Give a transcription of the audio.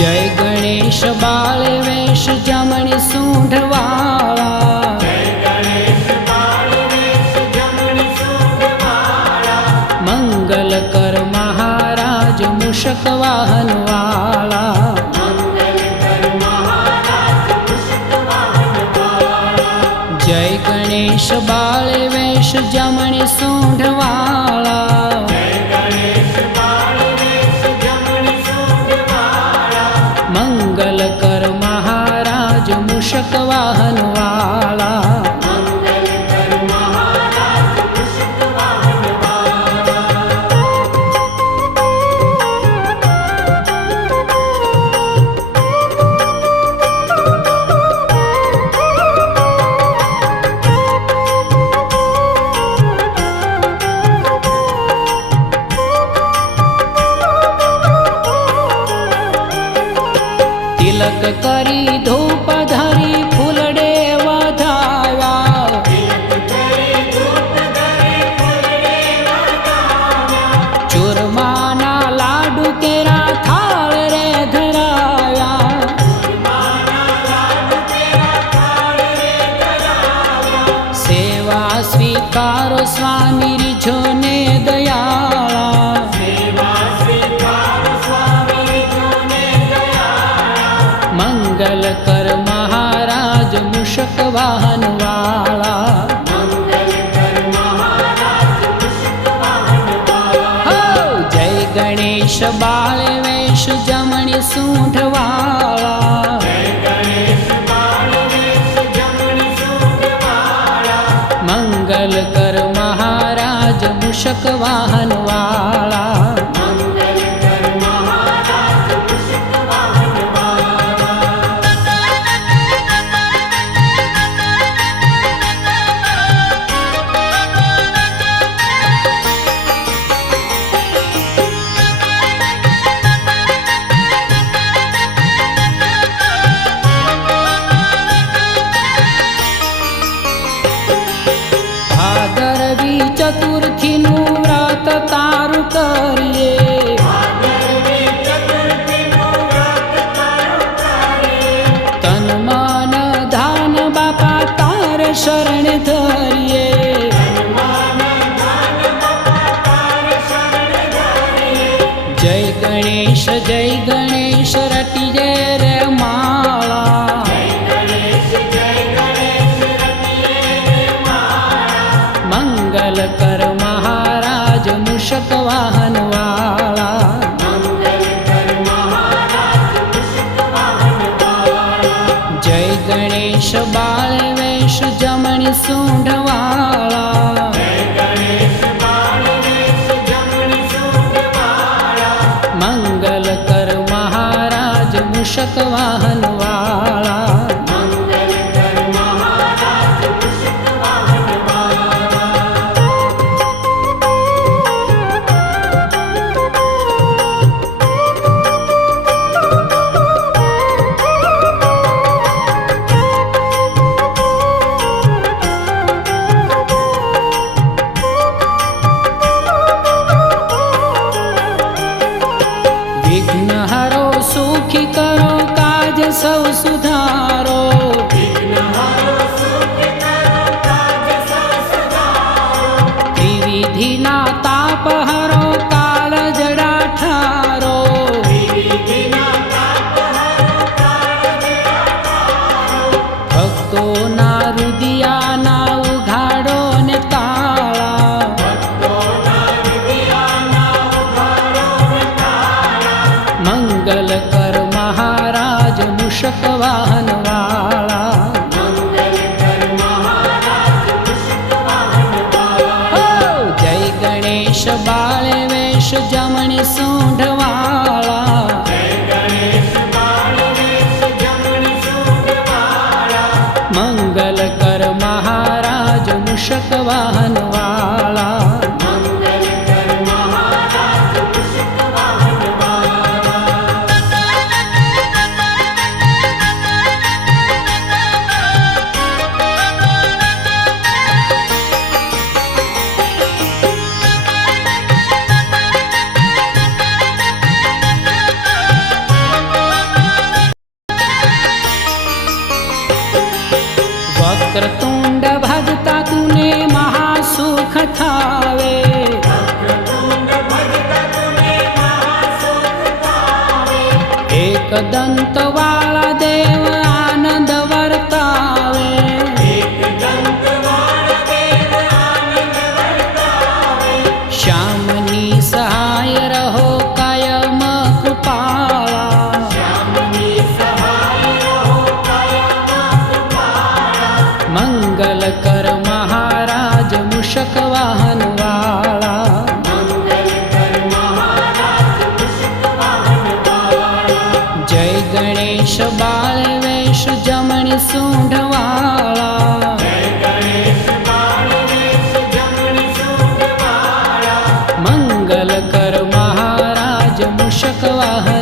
जय गणेश बाल वेश जमणी सूंढवाला। मंगल कर महाराज मूषक वाहन वाला। जय गणेश बाल वेश जमणी सूंढवाला। मंगल कर महाराज मूषक वाहन वाला। तिलक करी धूप धरी फूलडे वधाव्या। चूरमाना लाडू केरा थाळ रे धराव्या। सेवा स्वीकारो स्वामी रिझोने दयाळा। मंगल कर महाराज मूषक वाहन वाला। हो जय गणेश बाल वेश जमणी सूंढवाला। मंगल कर महाराज मूषक वाहन वाला। भादरवी चतुर्थी नु व्रत तारु करिए। तन मन धान बापा तार शरण धरिए। जय गणेश रटी जय रे माला। मंगल कर महाराज मूषक वाहन वाला। जय गणेश बाल वेश जमणी सूंढवाला। मंगल कर महाराज मूषक वाहन वाला। विघ्न हरो सुखी करो काज सब सुधारो। त्रिविधि ना ताप हरो काल जड़ा ठारो। भक्तो ना रुदिया ना उघाड़ो ने ताला। मंगल कर महाराज मूषक वाहन वाला। हो जय गणेश बाल वेश जमणी सूंढवाला। मंगल कर महाराज मूषक वाहन वाला। દંતવાળા દેવ આનંદ વર્તાવે. શ્યામની સહાય રહો કાયમ કૃપાળા. મંગલ કર મહારાજ મૂષક વાહન વાળા. જય ગણેશ બાળ વેશ જમણી સૂંઢવાળા. મંગલ કર મહારાજ મૂષક વાહન